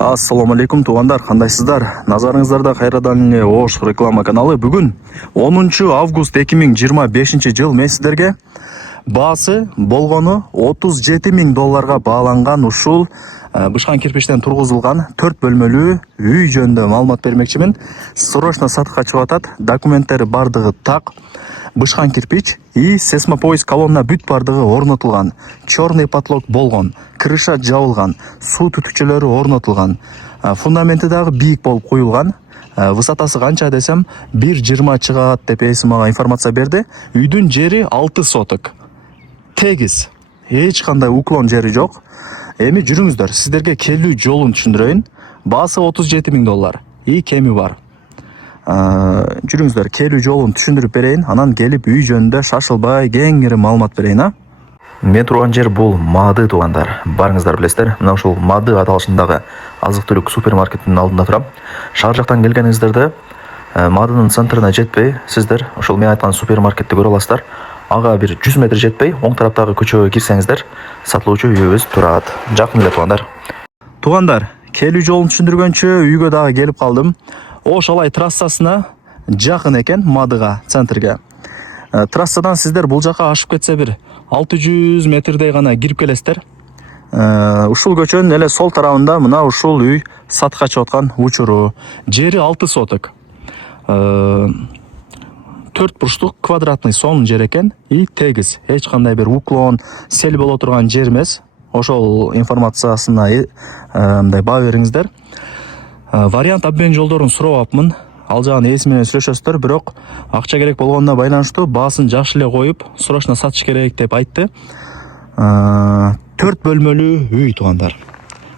Ассаламу алейкум туугандар, кандайсыздар? Назарыңыздарда кайрадан эле Ош реклама каналы. Бүгүн 10 август 2025 жыл мен сиздерге баасы болгону $37.000 бааланган ушул бышкан кирпичтен тургузулган 4 бөлмөлүү үй жөнүндө маалымат бермекчимин. Срочно сатыкка чыгып атат. Документтери бардыгы так. Бышкан кирпич и сейсмопоиск колонна бүт бардыгы орнотулган. Черный потолок болгон, крыша жабылган, суу түтүкчөлөрү орнотулган. Фундаменти дагы бийик болуп коюлган. Высотасы канча десем 1,20 чыгат деп эси мага информация берди. Үйдүн жери 6 соток. Тегиз. Эч кандай уклон жери жок. Эми жүрүңүздөр, сиздерге келүү жолун түшүндүрөйүн. Баасы $37.000 и кеми бар. Жүрүңүздөр, келүү жолун түшүндүрүп берейин, анан келип үй жөнүндө шашылбай кеңири маалымат берейин, а? Мен турган жер бул Мады туугандар. Барыңыздар билесиздер, мына ушул Мады аталышындагы азык-түлүк супермаркеттин алдында турам. Шаар жактан келгениңиздерде Мадынын центрине жетпей, сиздер ушул мен айткан супермаркетти көрө аласыздар. Ага бир 100 метр жетпей, оң тараптагы көчөгө кирсеңиздер, сатылуучу үйүбүз турат. Жакын эле туугандар. Туугандар, келүү жолун түшүндүргөнчө үйгө дагы келип калдым. Ош Алай трассасына жакын экен, Мадыга, центрге. Трассадан сиздер бул жака ашып кетсе бир 600 метрдей гана кирип келесиздер. Ушул көчөнүн эле сол тарабында мына ушул үй сатыкка чыгып аткан учуру. Жери 6 соток. 4 бурчтук квадратный сонун жер экен и тегиз. Эч кандай бир уклон, сел боло турган жер эмес. Ошол информациясына мындай баа бериңиздер. Вариант обмен жолдорун сурабапмын. Ал жагын ээси менен сүйлөшөсүздөр, бирок акча керек болгонуна байланыштуу баасын жакшы эле коюп, срочно сатыш керек деп айтты. 4 бөлмөлүү үй туугандар.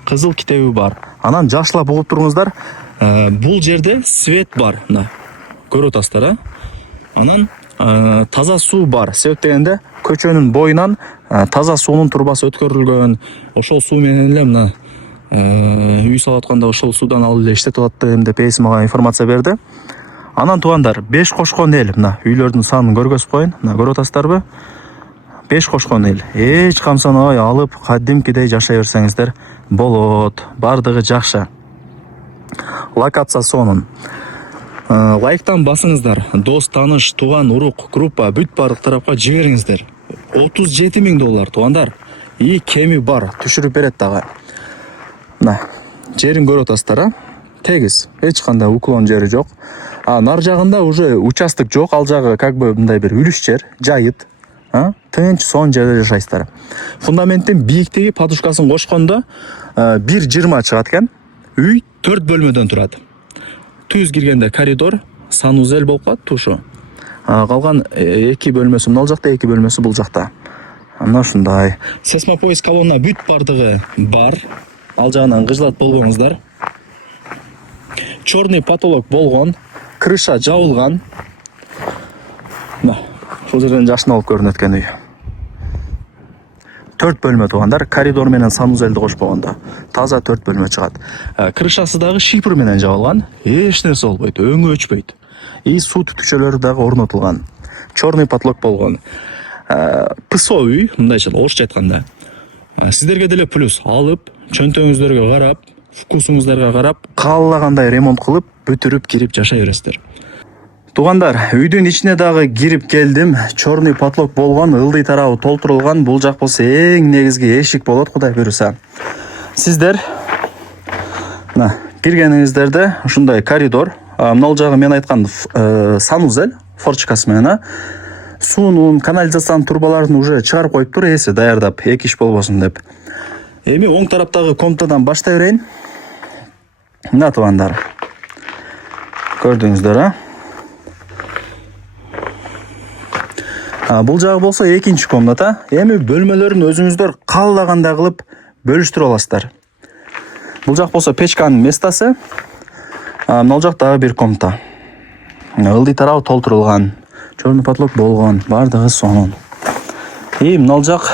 Кызыл китеби бар. Анан жакшылап угуп туруңуздар. Бул жерде свет бар, мына. Көрүп атасыздар, а? Анан таза суу бар. Себеп дегенде көчөнүн боюнан таза суунун турбасы өткөрүлгөн. Ошол суу менен эле мына үй салып атканда ошол суудан алып эле иштетип атты деп эси мага информация берди. Анан туугандар, 5 кошкон эл, мына үйлөрдүн санын көргөзүп коеюн. Мына көрүп атасыздарбы? 5 кошкон эл. Эч камсанабай алып, кадимкидей жашай берсеңиздер болот. Бардыгы жакшы. Локация сонун. Лайктан басыңыздар. Дос, тааныш, тууган, урук, группа бүт бардык тарапка жибериңиздер. $37.000 туугандар. И кеми бар, түшүрүп берет дагы. Мына, жерин көрүп атасыздар, а? Тегиз, эч кандай уклон жери жок. Нар жагында уже участок жок, ал жагы как бы мындай бир үлүш жер, жайыт. Тынч, сонун жерде жашайсыздар. Фундаменттин бийиктиги подушкасын кошкондо 1,20 чыгат экен. Үй 4 бөлмөдөн турат. Түз киргенде коридор, санузел болуп калат тушу. Калган 2 бөлмөсү мына жакта, 2 бөлмөсү бул жакта. Мына ушундай. Сейсмопоиск колонна бүт бардыгы бар. Ал жагынан кыжылат болбоңуздар. Черный потолок болгон, крыша жабылган. Мына, ушул жерден жакшына болуп көрүнөт экен үй. 4 бөлмө туугандар, коридор менен санузелди кошпогондо. Таза 4 бөлмө чыгат. Крышасы дагы шипр менен жабылган. Эч нерсе болбойт, өңү өчпөйт. И суу түтүкчөлөрү дагы орнотулган. Черный потолок болгон. ПСО үй, мындайча орусча айтканда. Сиздерге деле плюс алып, чөнтөгүңүздөргө карап, вкусуңуздарга карап, каалагандай ремонт кылып, бүтүрүп кирип жашай бересиздер. Туугандар, үйдүн ичине дагы кирип келдим. Черный потолок болгон, ылдый тарабы толтурулган. Бул жак болсо эң негизги эшик болот, Кудай буйруса. Сиздер мына киргениңиздерде ушундай коридор, мына жагы мен айткан санузел, форчкасы менен, суунун, канализациянын турбаларын уже чыгарып коюптур, эси даярдап, эки иш болбосун деп. Эми оң тараптагы комнатадан баштай берейин. Мына туугандар. Көрдүңүздөр, Бул жагы болсо экинчи комната. Эми бөлмөлөрүн өзүңүздөр каалагандай кылып бөлүштүрүп аласыздар. Бул жак болсо печканын местасы. Мына жактагы бир комната. Ылдый тарабы толтурулган. Черный потолок болгон, бардыгы сонун. И мына жак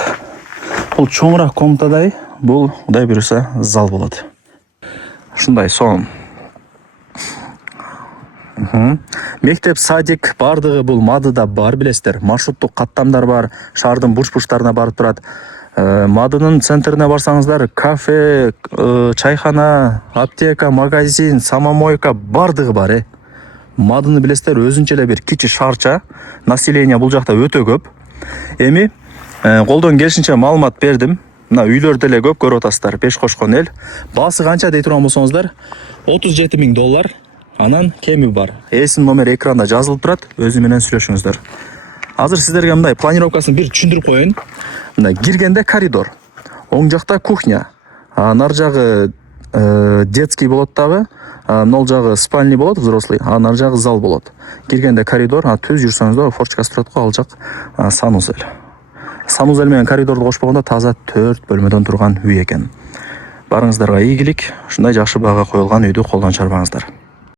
бул чоңураак комнатадай, бул Кудай буйруса зал болот. Ушундай сонун. Мектеп, садик бардыгы бул Мадыда бар, билесиздер. Маршруттук каттамдар бар, шаардын бурч-бурчтарына барып турат. Мадынын центрине барсаңыздар, кафе, чайхана, аптека, магазин, самомойка бардыгы бар. Мадыны билесиздер, өзүнчө эле бир кичи шаарча, население бул жакта өтө көп. Эми колдон келишинче маалымат бердим. Мына үйлөр деле көп көрүп атасыздар, беш кошкон эл. Баасы канча дей турган болсоңуздар, $37,000. Анан кеми бар. Эсин номери экранда жазылып турат, өзү менен сүйлөшүңүздөр. Азыр сиздерге мындай планировкасын бир түшүндүрүп коеюн. Мына киргенде коридор, оң жакта кухня, нар жагы детский болот дагы, нол жагы спальный болот, взрослый, нар жагы зал болот. Киргенде коридор, түз жүрсөңүздөр форчкасы турат го, ал жак санузел. Санузел менен коридорду кошпогондо таза 4 бөлмөдөн турган үй экен. Барыңыздарга ийгилик, ушундай жакшы баага коюлган үйдү колдон чарбаңыздар.